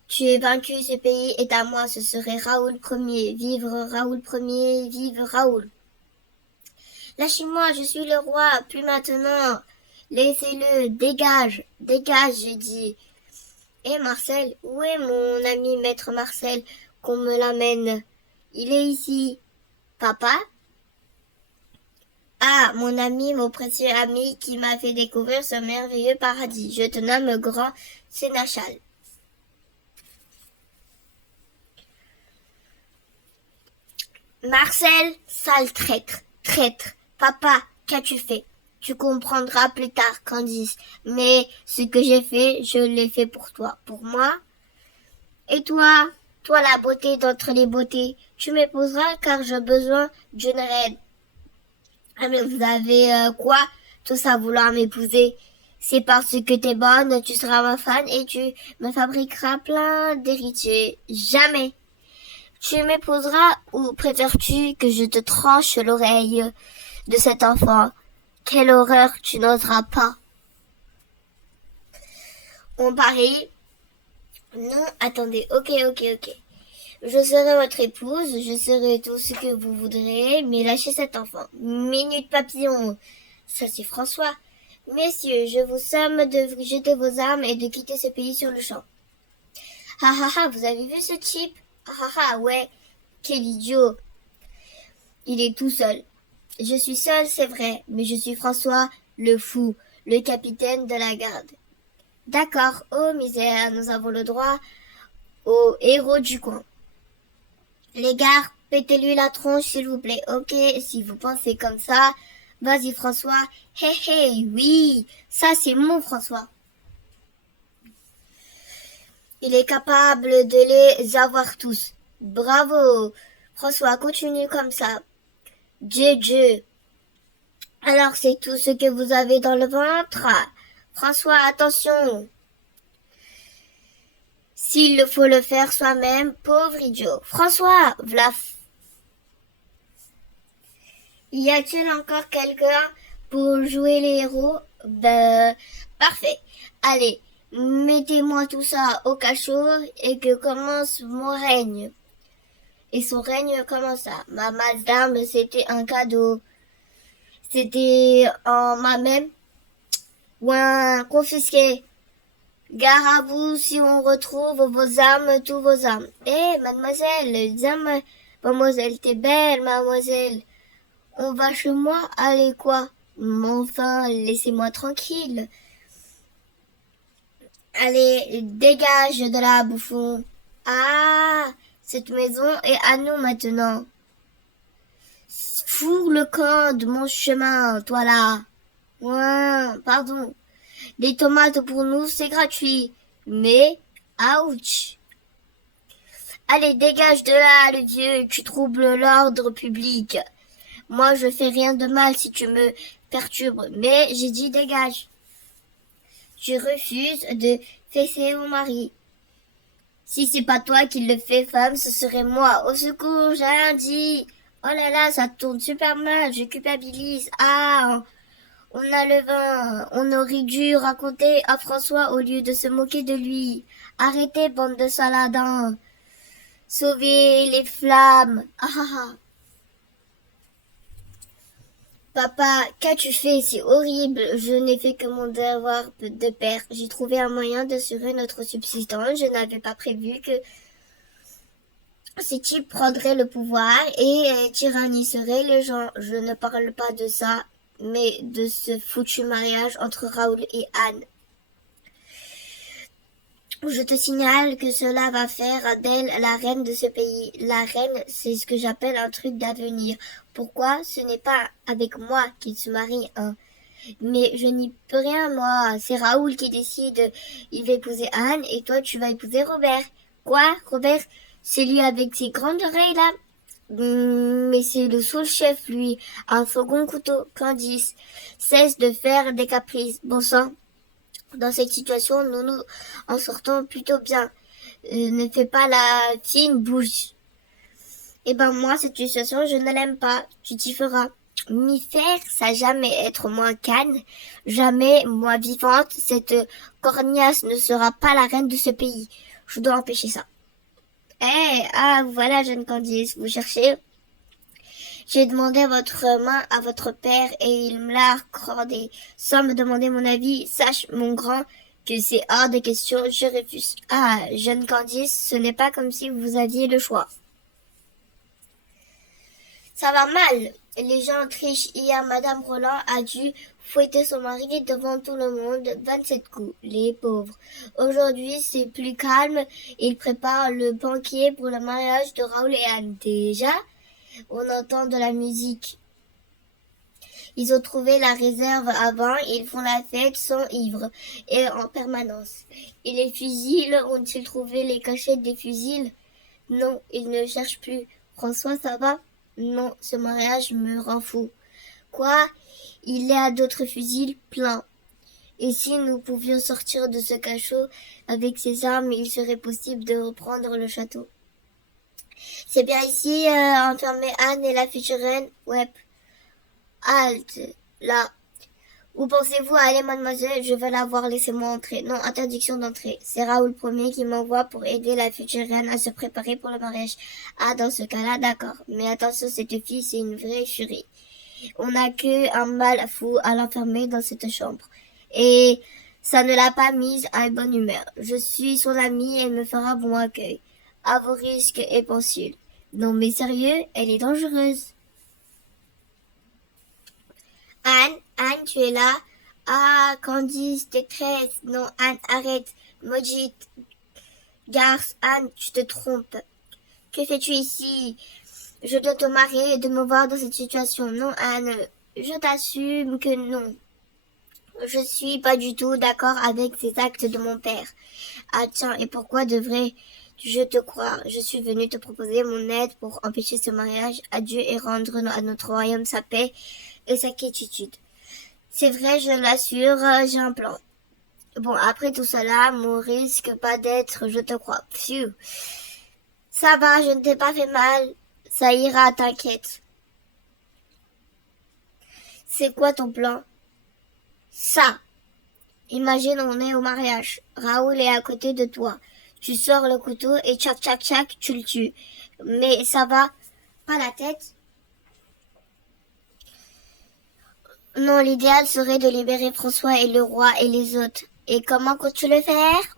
Tu es vaincu, ce pays est à moi, ce serait Raoul Ier. Vive Raoul Ier, vive Raoul. Lâchez-moi, je suis le roi, plus maintenant. Laissez-le, dégage, dégage, j'ai dit. Et Marcel, où est mon ami maître Marcel, qu'on me l'amène? Il est ici. Papa? Ah, mon ami, mon précieux ami, qui m'a fait découvrir ce merveilleux paradis. Je te nomme grand sénéchal. Marcel, sale traître, traître. Papa, qu'as-tu fait? Tu comprendras plus tard, Candice. Mais ce que j'ai fait, je l'ai fait pour toi. Pour moi? Et toi? Toi, la beauté d'entre les beautés. Tu m'épouseras car j'ai besoin d'une reine. Ah mais vous avez quoi? Tous à vouloir m'épouser. C'est parce que t'es bonne, tu seras ma fan et tu me fabriqueras plein d'héritiers. Jamais. Tu m'épouseras ou préfères-tu que je te tranche l'oreille de cet enfant? Quelle horreur, tu n'oseras pas. On parie? Non, attendez, ok. Je serai votre épouse, je serai tout ce que vous voudrez, mais lâchez cet enfant. Minute papillon. Ça c'est François. Messieurs, je vous somme de jeter vos armes et de quitter ce pays sur le champ. Ha ha ha, vous avez vu ce type? Ha ha ha, ouais. Quel idiot. Il est tout seul. Je suis seul, c'est vrai, mais je suis François, le fou, le capitaine de la garde. D'accord, oh misère, nous avons le droit aux héros du coin. Les gars, pétez-lui la tronche, s'il vous plaît. Ok, si vous pensez comme ça, vas-y François. Hé hé, oui, ça c'est mon François. Il est capable de les avoir tous. Bravo, François, continue comme ça. Dieu. Alors c'est tout ce que vous avez dans le ventre? François, attention. S'il le faut le faire soi-même, pauvre idiot. François, vlaf. Y a-t-il encore quelqu'un pour jouer les héros? Parfait. Allez, mettez-moi tout ça au cachot et que commence mon règne. Et son règne commença. Ma madame, c'était un cadeau. C'était en ma même ou un confisqué. Gare à vous si on retrouve vos âmes, tous vos âmes. Mademoiselle, mademoiselle, t'es belle, mademoiselle. On va chez moi, allez quoi? Enfin, laissez-moi tranquille. Allez, dégage de là, bouffon. Ah, cette maison est à nous maintenant. Fourre le camp de mon chemin, toi là. Ouais, pardon. Des tomates pour nous, c'est gratuit. Mais, ouch. Allez, dégage de là, le vieux, tu troubles l'ordre public. Moi, je fais rien de mal si tu me perturbes, mais j'ai dit dégage. Je refuse de fesser mon mari. Si c'est pas toi qui le fais, femme, ce serait moi. Au secours, j'ai rien dit. Oh là là, ça tourne super mal, je culpabilise. Ah, on a le vin. On aurait dû raconter à François au lieu de se moquer de lui. Arrêtez, bande de saladins. Sauvez les flammes. Ah ah ah. Papa, qu'as-tu fait? C'est horrible. Je n'ai fait que mon devoir de père. J'ai trouvé un moyen d'assurer notre subsistance. Je n'avais pas prévu que ces types prendraient le pouvoir et tyranniseraient les gens. Je ne parle pas de ça, mais de ce foutu mariage entre Raoul et Anne. Je te signale que cela va faire d'elle la reine de ce pays. La reine, c'est ce que j'appelle un truc d'avenir. Pourquoi? Ce n'est pas avec moi qu'il se marie, hein. Mais je n'y peux rien, moi. C'est Raoul qui décide. Il va épouser Anne et toi, tu vas épouser Robert. Quoi? Robert? C'est lui avec ses grandes oreilles, là? Mais c'est le sous-chef, lui. Un second couteau. Candice. Cesse de faire des caprices. Bon sang. Dans cette situation, nous nous en sortons plutôt bien. Ne fais pas la fine bouche. Eh ben moi, cette situation, je ne l'aime pas. Tu t'y feras. M'y faire, ça jamais être moins canne, jamais moins vivante. Cette corniasse ne sera pas la reine de ce pays. Je dois empêcher ça. Ah, voilà, jeune Candice, vous cherchez? J'ai demandé votre main à votre père et il me l'a accordé. Sans me demander mon avis, sache, mon grand, que c'est hors de question, je refuse. Ah, jeune Candice, ce n'est pas comme si vous aviez le choix. Ça va mal. Les gens trichent. Hier, Madame Roland a dû fouetter son mari devant tout le monde. 27 coups. Les pauvres. Aujourd'hui, c'est plus calme. Ils préparent le banquet pour le mariage de Raoul et Anne. Déjà, on entend de la musique. Ils ont trouvé la réserve avant. Ils font la fête sans ivre et en permanence. Et les fusils, ont-ils trouvé les cachettes des fusils? Non, ils ne cherchent plus. François, ça va? Non, ce mariage me rend fou. Quoi? Il y a d'autres fusils pleins. Et si nous pouvions sortir de ce cachot avec ces armes, il serait possible de reprendre le château. C'est bien ici, enfermer Anne et la future reine? Ouais. Halte, là. Où pensez-vous aller, mademoiselle? Je veux la voir, laissez-moi entrer. Non, interdiction d'entrer. C'est Raoul Ier qui m'envoie pour aider la future reine à se préparer pour le mariage. Ah, dans ce cas-là, d'accord. Mais attention, cette fille, c'est une vraie furie. On n'a que un mal fou à l'enfermer dans cette chambre. Et ça ne l'a pas mise à bonne humeur. Je suis son amie et me fera bon accueil. À vos risques et pensules. Non, mais sérieux, elle est dangereuse. Anne, tu es là? Ah, Candice, détresse. Non, Anne, arrête. Maudite garce, Anne, tu te trompes. Que fais-tu ici? Je dois te marier et de me voir dans cette situation. Non, Anne, je t'assume que non. Je suis pas du tout d'accord avec ces actes de mon père. Ah tiens, et pourquoi devrais-je te croire? Je suis venue te proposer mon aide pour empêcher ce mariage. Adieu et rendre à notre royaume sa paix et sa quiétude. C'est vrai, je l'assure, j'ai un plan. Bon, après tout cela, mon risque pas d'être, je te crois. Pfiou. Ça va, je ne t'ai pas fait mal. Ça ira, t'inquiète. C'est quoi ton plan? Ça. Imagine, on est au mariage. Raoul est à côté de toi. Tu sors le couteau et tchac tchac tchac, tu le tues. Mais ça va, pas la tête. Non, l'idéal serait de libérer François et le roi et les autres. Et comment comptes-tu le faire?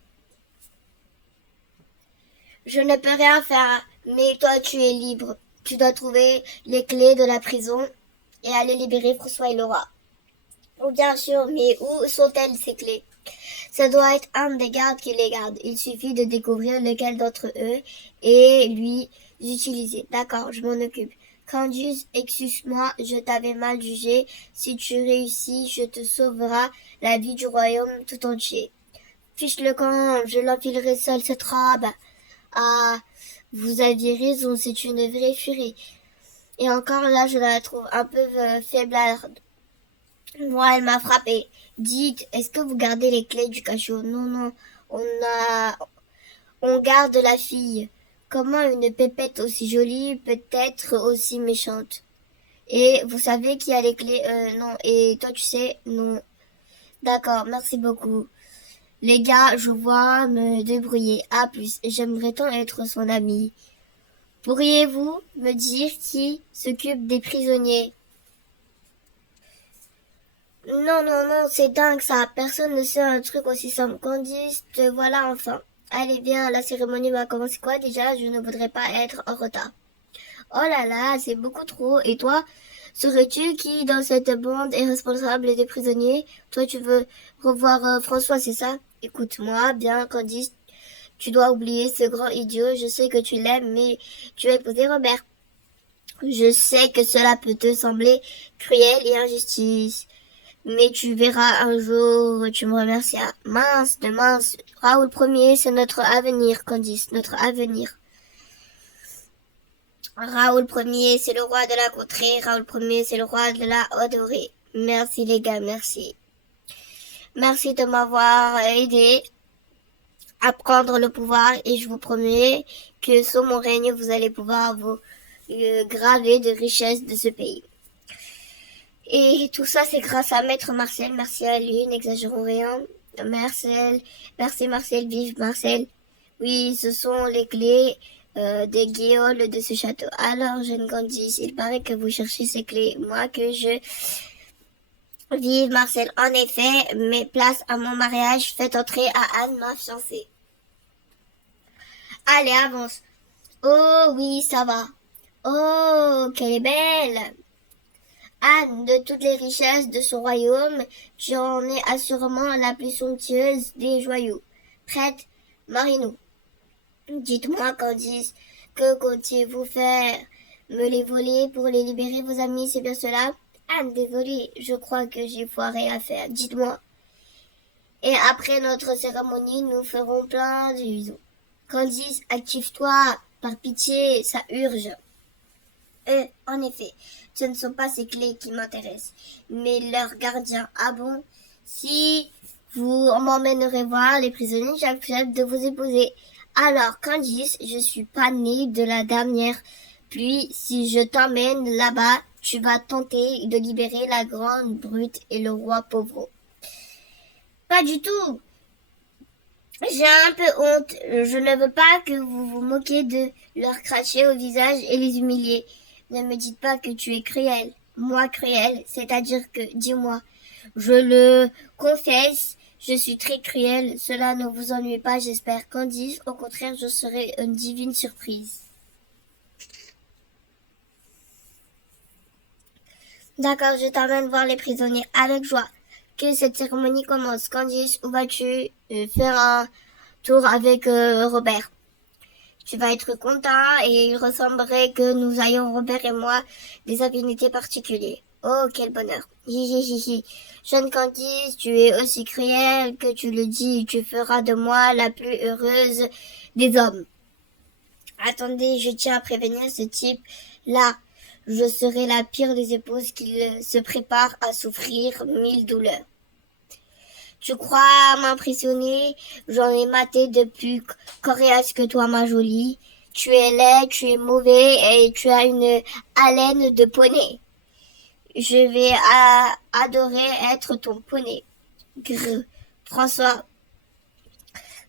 Je ne peux rien faire, mais toi tu es libre. Tu dois trouver les clés de la prison et aller libérer François et le roi. Oh, bien sûr, mais où sont-elles ces clés? Ça doit être un des gardes qui les garde. Il suffit de découvrir lequel d'entre eux et lui utiliser. D'accord, je m'en occupe. Candice, excuse-moi, je t'avais mal jugé. Si tu réussis, je te sauverai la vie du royaume tout entier. Fiche le camp, je l'enfilerai seule cette robe. Ah, vous aviez raison, c'est une vraie furie. Et encore là, je la trouve un peu faiblarde. Moi, elle m'a frappée. Dites, est-ce que vous gardez les clés du cachot? Non, on garde la fille. Comment une pépette aussi jolie peut être aussi méchante? Et vous savez qui a les clés? Non. Et toi, tu sais? Non. D'accord, merci beaucoup. Les gars, je vois me débrouiller. À plus. J'aimerais tant être son ami. Pourriez-vous me dire qui s'occupe des prisonniers? Non, non, non, c'est dingue ça. Personne ne sait un truc aussi simple. Candice, te voilà enfin. Allez, bien, la cérémonie va commencer quoi déjà? Je ne voudrais pas être en retard. Oh là là, c'est beaucoup trop. Et toi, saurais-tu qui dans cette bande est responsable des prisonniers? Toi, tu veux revoir François, c'est ça? Écoute-moi bien, Candice, tu dois oublier ce grand idiot. Je sais que tu l'aimes, mais tu as épousé Robert. Je sais que cela peut te sembler cruel et injustice. Mais tu verras un jour, tu me remercieras. Mince, de mince. Raoul Ier, c'est notre avenir, Candice, notre avenir. Raoul Ier, c'est le roi de la contrée. Raoul Ier, c'est le roi de la Haute-Orée. Merci les gars, merci. Merci de m'avoir aidé à prendre le pouvoir et je vous promets que sous mon règne, vous allez pouvoir vous graver de richesses de ce pays. Et tout ça, c'est grâce à Maître Marcel. Merci à lui, n'exagérons rien. Marcel, merci Marcel, vive Marcel. Oui, ce sont les clés des guéoles de ce château. Alors, jeune Candice, il paraît que vous cherchez ces clés. Moi, que je vive Marcel. En effet, mes places à mon mariage, faites entrer à Anne, ma fiancée. Allez, avance. Oh oui, ça va. Oh, qu'elle est belle. Anne, de toutes les richesses de son royaume, tu en es assurément la plus somptueuse des joyaux. Prête, marie-nous. Dites-moi, Candice, que comptiez-vous faire? Me les voler pour les libérer, vos amis, c'est bien cela? Anne, désolée, je crois que j'ai foiré à faire. Dites-moi. Et après notre cérémonie, nous ferons plein de bisous. Candice, active-toi, par pitié, ça urge. En effet, ce ne sont pas ces clés qui m'intéressent, mais leurs gardiens. Ah bon? Si vous m'emmènerez voir les prisonniers, j'accepte de vous épouser. Alors, Candice, je suis pas née de la dernière pluie. Si je t'emmène là-bas, tu vas tenter de libérer la grande brute et le roi pauvre. Pas du tout. J'ai un peu honte. Je ne veux pas que vous vous moquiez de leur cracher au visage et les humilier. Ne me dites pas que tu es cruel. Moi cruel, c'est-à-dire que, dis-moi, je le confesse, je suis très cruel. Cela ne vous ennuie pas, j'espère. Candice, au contraire, je serai une divine surprise. D'accord, je t'emmène voir les prisonniers avec joie. Que cette cérémonie commence. Candice, où vas-tu faire un tour avec Robert? Tu vas être content et il ressemblerait que nous ayons, Robert et moi, des affinités particulières. Oh, quel bonheur. Hi hi hi hi. Jeune Candice, tu es aussi cruel que tu le dis. Tu feras de moi la plus heureuse des hommes. Attendez, je tiens à prévenir ce type-là. Je serai la pire des épouses qu'il se prépare à souffrir 1000 douleurs. Tu crois m'impressionner? J'en ai maté de plus coriace que toi, ma jolie. Tu es laid, tu es mauvais et tu as une haleine de poney. Je vais adorer être ton poney. Grrr. François,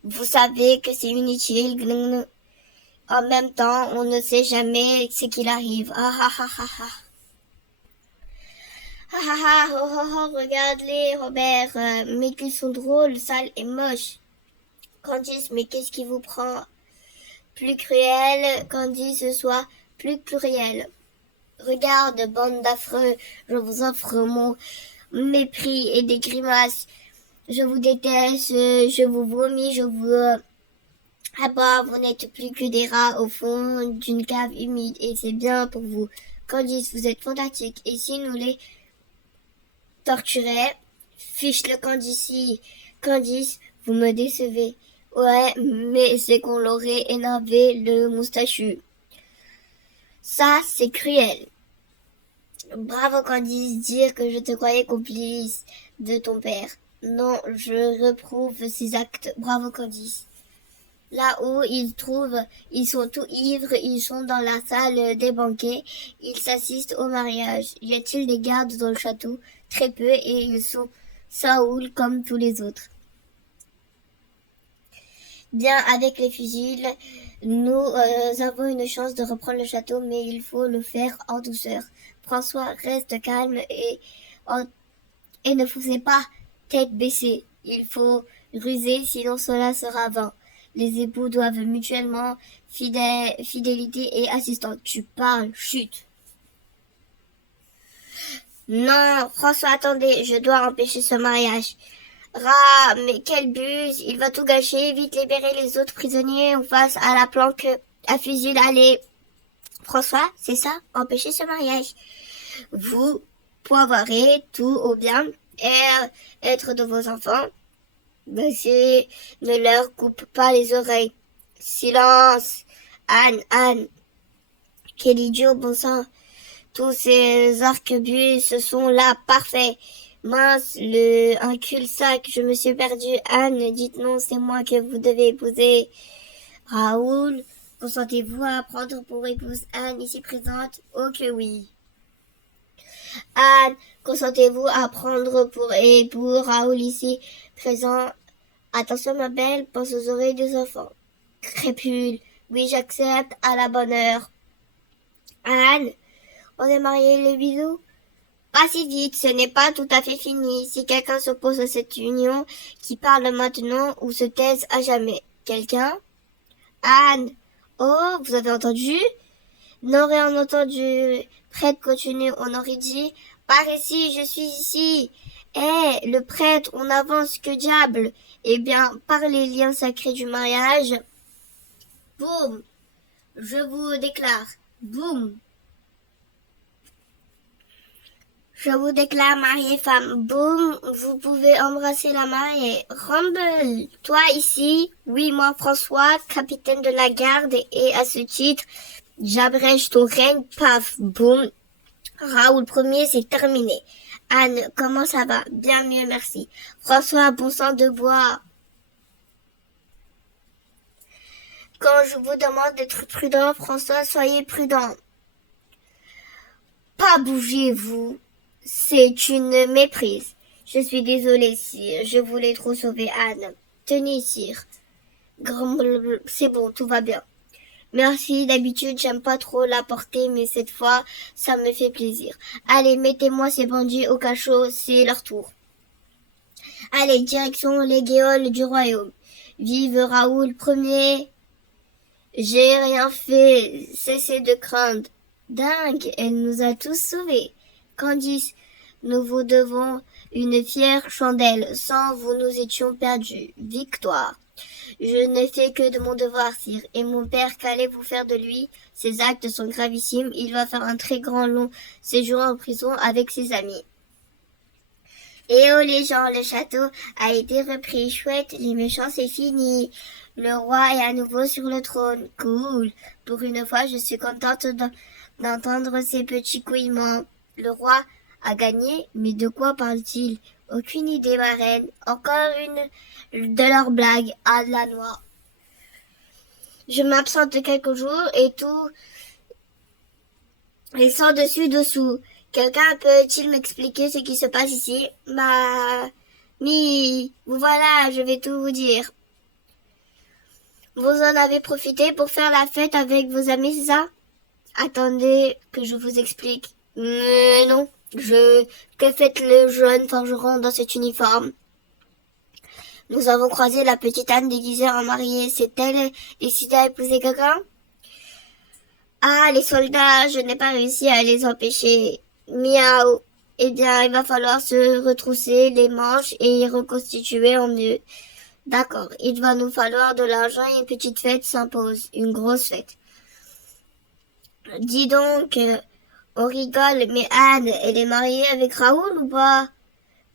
vous savez que c'est inutile. Grrr. En même temps, on ne sait jamais ce qu'il arrive. Ah ah ah ah ah. Ah ah ah, oh oh oh, regarde-les, Robert. Mais qu'ils sont drôles, sales et moches. Candice, mais qu'est-ce qui vous prend? Plus cruel, Candice soit plus pluriel. Regarde, bande d'affreux, je vous offre mon mépris et des grimaces. Je vous déteste, je vous vomis, je vous aborde. Vous n'êtes plus que des rats au fond d'une cave humide et c'est bien pour vous. Candice, vous êtes fantastique. Et si nous les torturait? Fiche le Candice. Candice, vous me décevez. Ouais, mais c'est qu'on l'aurait énervé le moustachu. Ça, c'est cruel. Bravo Candice, dire que je te croyais complice de ton père. Non, je reprouve ces actes. Bravo Candice. Là où ils sont tout ivres, ils sont dans la salle des banquets, ils s'assistent au mariage. Y a-t-il des gardes dans le château? Très peu, et ils sont Saoul comme tous les autres. Bien, avec les fusils, nous avons une chance de reprendre le château, mais il faut le faire en douceur. François, reste calme et ne faisait pas tête baissée. Il faut ruser, sinon cela sera vain. Les époux doivent mutuellement fidélité et assistance. Tu parles, chut. Non, François, attendez, je dois empêcher ce mariage. Mais quelle buse, il va tout gâcher, vite libérer les autres prisonniers ou face à la planque à fusil, allez. François, c'est ça, empêcher ce mariage. Vous poivrez tout au bien et être de vos enfants. Monsieur, ne leur coupe pas les oreilles. Silence. Anne. Quel idiot, bon sang. Tous ces arquebuses sont là, parfait. Mince, un cul-sac, je me suis perdue. Anne, dites non, c'est moi que vous devez épouser. Raoul, consentez-vous à prendre pour épouse Anne ici présente? Oh que oui. Anne, consentez-vous à prendre pour époux Raoul ici présent? Attention ma belle, pense aux oreilles des enfants. Crépule, oui j'accepte, à la bonne heure. Anne, on est mariés les bisous? Pas si vite, ce n'est pas tout à fait fini. Si quelqu'un s'oppose à cette union, qui parle maintenant ou se taise à jamais. Quelqu'un? Anne. Oh, vous avez entendu? Non, rien entendu. Prêtre continue, on aurait dit. Par ici, je suis ici. Le prêtre, on avance, que diable. Eh bien, par les liens sacrés du mariage. Boum. Je vous déclare. Boum. Je vous déclare mariée femme. Boum, vous pouvez embrasser la mariée. Rumble, toi ici. Oui, moi François, capitaine de la garde, et à ce titre, j'abrège ton règne. Paf, boum. Raoul Ier, c'est terminé. Anne, comment ça va? Bien mieux, merci. François, bon sang de bois. Quand je vous demande d'être prudent, François, soyez prudent. Pas bouger, vous. C'est une méprise. Je suis désolée, sire. Je voulais trop sauver Anne. Tenez, sire. C'est bon, tout va bien. Merci, d'habitude, j'aime pas trop la porter, mais cette fois, ça me fait plaisir. Allez, mettez-moi ces bandits au cachot, c'est leur tour. Allez, direction les guéoles du royaume. Vive Raoul Ier. J'ai rien fait, cessez de craindre. Dingue, elle nous a tous sauvés. Candice, nous vous devons une fière chandelle. Sans vous, nous étions perdus. Victoire. Je ne fais que de mon devoir, sire. Et mon père, qu'allez-vous faire de lui? Ses actes sont gravissimes. Il va faire un très grand long séjour en prison avec ses amis. Et oh les gens, le château a été repris. Chouette, les méchants, c'est fini. Le roi est à nouveau sur le trône. Cool. Pour une fois, je suis contente d'entendre ces petits couillements. Le roi a gagné, mais de quoi parle-t-il? Aucune idée, ma reine. Encore une de leurs blagues à la noix. Je m'absente quelques jours et tout et sans dessus-dessous. Quelqu'un peut-il m'expliquer ce qui se passe ici? Voilà, je vais tout vous dire. Vous en avez profité pour faire la fête avec vos amis, c'est ça? Attendez que je vous explique. Mais non, que fait le jeune forgeron dans cet uniforme? Nous avons croisé la petite Anne déguisée en mariée. C'est-elle décidée à épouser quelqu'un? Ah, les soldats, je n'ai pas réussi à les empêcher. Miaou. Eh bien, il va falloir se retrousser les manches et reconstituer en mieux. D'accord, il va nous falloir de l'argent et une petite fête s'impose. Une grosse fête. Dis donc, on rigole, mais Anne, elle est mariée avec Raoul ou pas?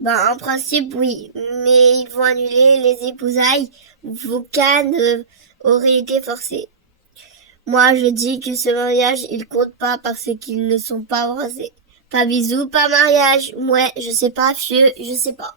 En principe, oui, mais ils vont annuler les épousailles. Vos cannes auraient été forcées. Moi, je dis que ce mariage, il compte pas parce qu'ils ne sont pas embrassés. Pas bisous, pas mariage. Ouais, je sais pas, fieu, je sais pas.